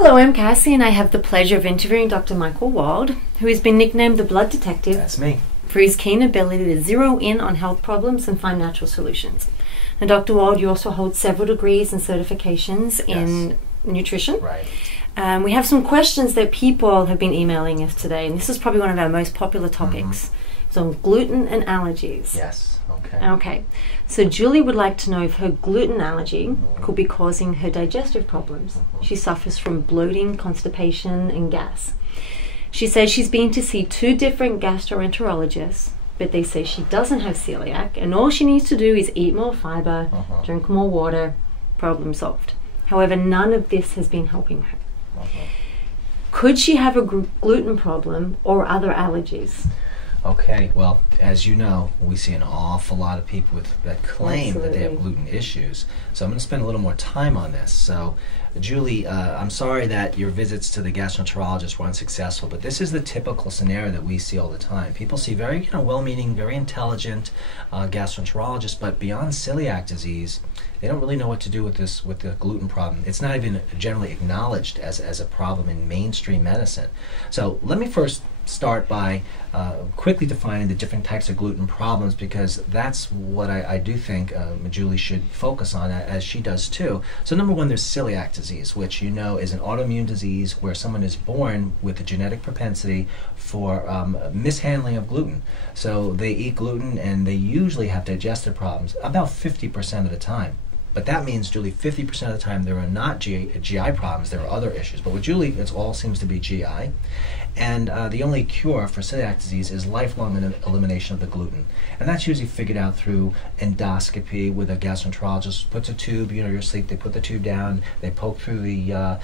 Hello, I'm Cassie, and I have the pleasure of interviewing Dr. Michael Wald, who has been nicknamed the Blood Detective. That's me. For his keen ability to zero in on health problems and find natural solutions. And Dr. Wald, you also hold several degrees and certifications in nutrition. Right. We have some questions that people have been emailing us today, and this is probably one of our most popular topics. It's on gluten and allergies. Yes. Okay. Okay. So Julie would like to know if her gluten allergy could be causing her digestive problems. She suffers from bloating, constipation, and gas. She says she's been to see 2 different gastroenterologists, but they say she doesn't have celiac, and all she needs to do is eat more fiber, drink more water, problem solved. However, none of this has been helping her. Could she have a gluten problem or other allergies? Okay, well, as you know, we see an awful lot of people that claim that they have gluten issues. So I'm going to spend a little more time on this. So, Julie, I'm sorry that your visits to the gastroenterologist were unsuccessful, but this is the typical scenario that we see all the time. People see very well-meaning, very intelligent gastroenterologists, but beyond celiac disease, they don't really know what to do with the gluten problem. It's not even generally acknowledged as a problem in mainstream medicine. So let me first start by quickly defining the different types of gluten problems, because that's what I do think Julie should focus on, as she does too. So number one, there's celiac disease, which you know is an autoimmune disease where someone is born with a genetic propensity for mishandling of gluten. So they eat gluten and they usually have digestive problems about 50% of the time. But that means, Julie, 50% of the time there are not GI problems, there are other issues. But with Julie, it all seems to be GI. And the only cure for celiac disease is lifelong elimination of the gluten. And that's usually figured out through endoscopy, with a gastroenterologist puts a tube, you're asleep, they put the tube down, they poke through the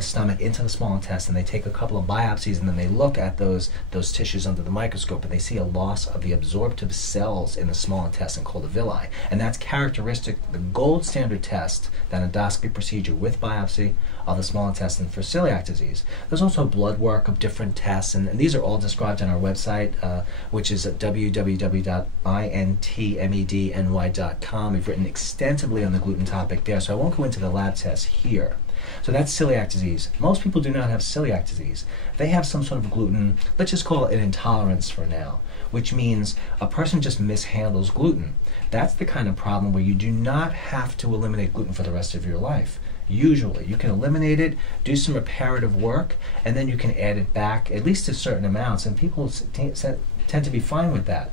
stomach into the small intestine, they take a couple of biopsies, and then they look at those tissues under the microscope, and they see a loss of the absorptive cells in the small intestine called the villi. And that's characteristic, the gold standard test, that endoscopy procedure with biopsy of the small intestine for celiac disease. There's also blood work of different tests, and these are all described on our website, which is at www.intmedny.com. We've written extensively on the gluten topic there, so I won't go into the lab tests here. So that's celiac disease. Most people do not have celiac disease. They have some sort of gluten, let's just call it an intolerance for now, which means a person just mishandles gluten. That's the kind of problem where you do not have to eliminate gluten for the rest of your life. Usually, you can eliminate it, do some reparative work, and then you can add it back, at least to certain amounts, and people tend to be fine with that.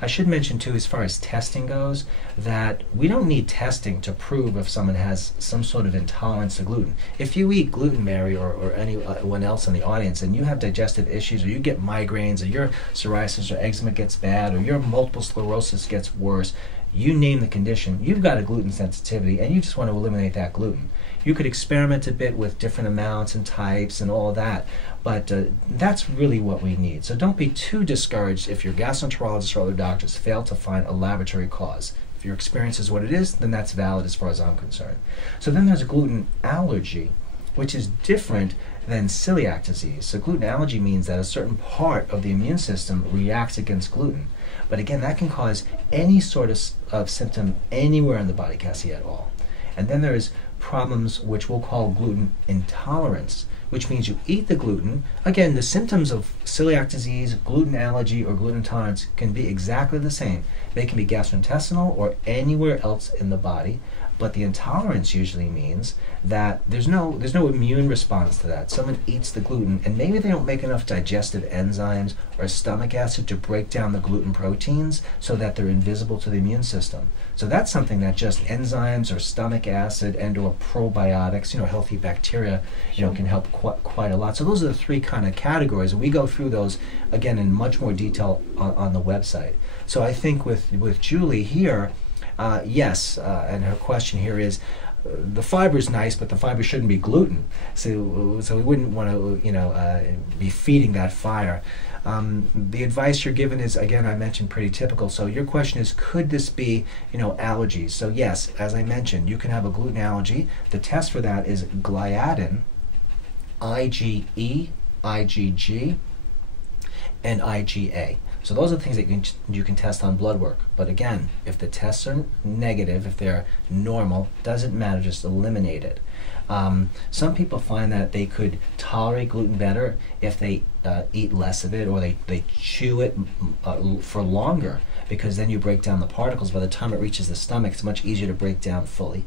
I should mention, too, as far as testing goes, that we don't need testing to prove if someone has some sort of intolerance to gluten. If you eat gluten, Mary, or anyone else in the audience, and you have digestive issues, or you get migraines, or your psoriasis or eczema gets bad, or your multiple sclerosis gets worse, you name the condition, you've got a gluten sensitivity, and you just want to eliminate that gluten. You could experiment a bit with different amounts and types and all that, but that's really what we need. So don't be too discouraged if your gastroenterologist or other doctors fail to find a laboratory cause. If your experience is what it is, then that's valid as far as I'm concerned. So then there's a gluten allergy, which is different than celiac disease. So gluten allergy means that a certain part of the immune system reacts against gluten. But again, that can cause any sort of symptom anywhere in the body, Cassie, at all. And then there's problems which we'll call gluten intolerance, which means you eat the gluten. Again, the symptoms of celiac disease, gluten allergy, or gluten intolerance can be exactly the same. They can be gastrointestinal or anywhere else in the body, but the intolerance usually means that there's no immune response to that. Someone eats the gluten, and maybe they don't make enough digestive enzymes or stomach acid to break down the gluten proteins so that they're invisible to the immune system. So that's something that just enzymes or stomach acid and or probiotics, healthy bacteria, can help quite a lot. So those are the 3 kind of categories, and we go through those again in much more detail on the website. So I think with Julie here, yes, and her question here is, the fiber is nice, but the fiber shouldn't be gluten. So we wouldn't want to, be feeding that fire. The advice you're given is, again, I mentioned, pretty typical. So your question is, could this be, allergies? So yes, as I mentioned, you can have a gluten allergy. The test for that is Glutton, IgE, IgG. and IgA. So those are the things that you can test on blood work. But again, if the tests are negative, if they're normal, doesn't matter, just eliminate it. Some people find that they could tolerate gluten better if they eat less of it, or they chew it for longer, because then you break down the particles. By the time it reaches the stomach, it's much easier to break down fully.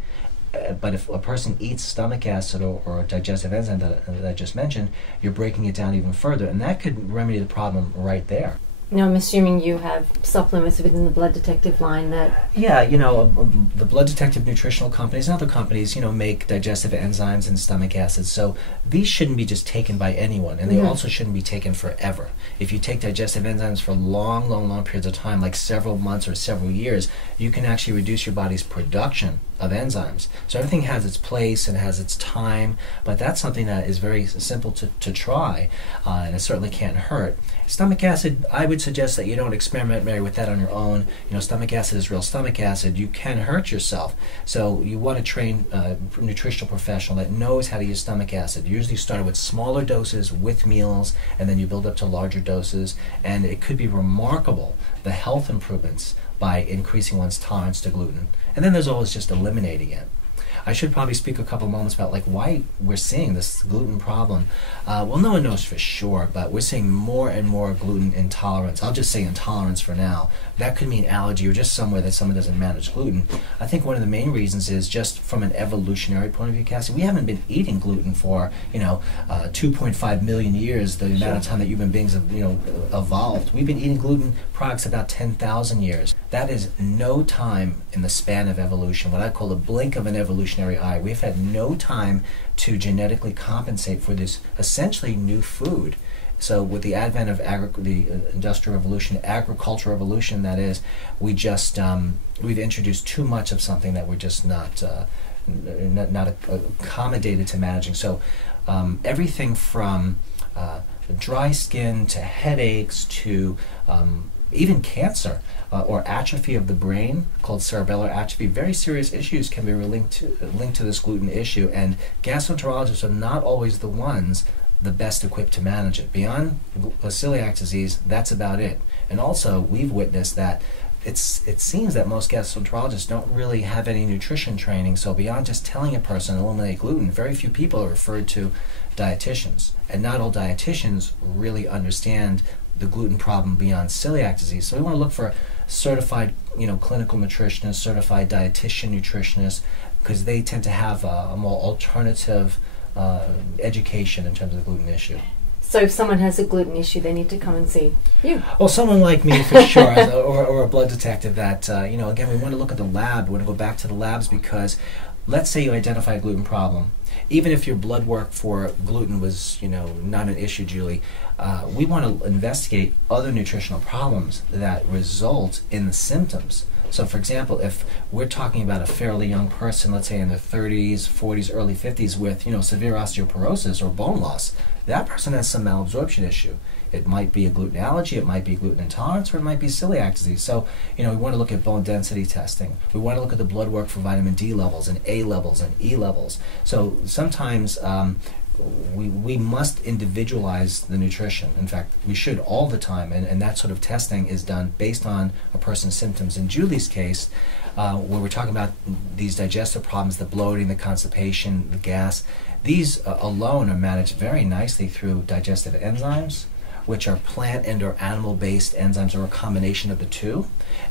But if a person eats stomach acid or a digestive enzyme that I just mentioned, you're breaking it down even further, and that could remedy the problem right there. Now, I'm assuming you have supplements within the blood detective line that... Yeah, the blood detective nutritional companies and other companies, make digestive enzymes and stomach acids. So these shouldn't be just taken by anyone, and they also shouldn't be taken forever. If you take digestive enzymes for long periods of time, like several months or several years, you can actually reduce your body's production of enzymes. So everything has its place and has its time, but that's something that is very simple to try, and it certainly can't hurt. Stomach acid, I would suggest that you don't experiment with that on your own. Stomach acid is real stomach acid. You can hurt yourself. So you want to train a nutritional professional that knows how to use stomach acid. You usually start with smaller doses with meals, and then you build up to larger doses, and it could be remarkable, the health improvements by increasing one's tolerance to gluten. And then there's always just eliminating it. I should probably speak a couple moments about why we're seeing this gluten problem. Well, no one knows for sure, but we're seeing more and more gluten intolerance. I'll just say intolerance for now. That could mean allergy or just somewhere that someone doesn't manage gluten. I think one of the main reasons is just from an evolutionary point of view, Cassie. We haven't been eating gluten for 2.5 million years, the amount of time that human beings have evolved. We've been eating gluten products about 10,000 years. That is no time in the span of evolution, what I call the blink of an evolutionary eye. We've had no time to genetically compensate for this essentially new food. So with the advent of the Industrial Revolution, agricultural revolution, that is, we've introduced too much of something that we're just not accommodated to managing. So everything from dry skin to headaches to even cancer or atrophy of the brain, called cerebellar atrophy. Very serious issues can be linked to this gluten issue, and gastroenterologists are not always the ones the best equipped to manage it. Beyond celiac disease, that's about it. And also, we've witnessed that it seems that most gastroenterologists don't really have any nutrition training, so beyond just telling a person to eliminate gluten, very few people are referred to dietitians. And not all dietitians really understand the gluten problem beyond celiac disease. So we want to look for certified, clinical nutritionists, certified dietitian nutritionists, because they tend to have a more alternative education in terms of the gluten issue. So if someone has a gluten issue, they need to come and see you. Well, someone like me for sure, or a blood detective that, again, we want to look at the lab. We want to go back to the labs because let's say you identify a gluten problem. Even if your blood work for gluten was, not an issue, Julie, we want to investigate other nutritional problems that result in the symptoms. So, for example, if we're talking about a fairly young person, let's say in their 30s, 40s, early 50s with, severe osteoporosis or bone loss, that person has some malabsorption issue. It might be a gluten allergy, it might be gluten intolerance, or it might be celiac disease. So, we want to look at bone density testing. We want to look at the blood work for vitamin D levels and A levels and E levels. So sometimes we must individualize the nutrition. In fact, we should all the time, and that sort of testing is done based on a person's symptoms. In Julie's case, where we're talking about these digestive problems, the bloating, the constipation, the gas, these alone are managed very nicely through digestive enzymes, which are plant and or animal-based enzymes, or a combination of the two,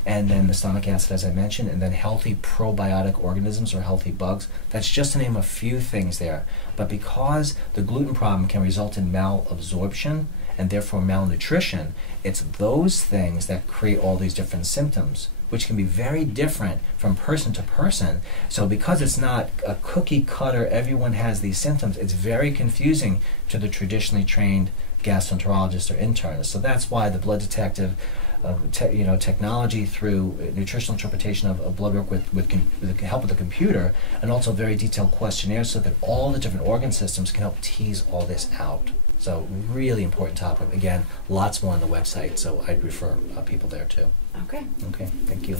and then the stomach acid, as I mentioned, and then healthy probiotic organisms or healthy bugs. That's just to name a few things there. But because the gluten problem can result in malabsorption and therefore malnutrition, it's those things that create all these different symptoms, which can be very different from person to person. So because it's not a cookie cutter, everyone has these symptoms, it's very confusing to the traditionally trained gastroenterologist or internist. So that's why the blood detective technology through nutritional interpretation of blood work with the help of the computer, and also very detailed questionnaires so that all the different organ systems can help tease all this out. So really important topic. Again, lots more on the website, so I'd refer people there too. Okay. Okay, thank you.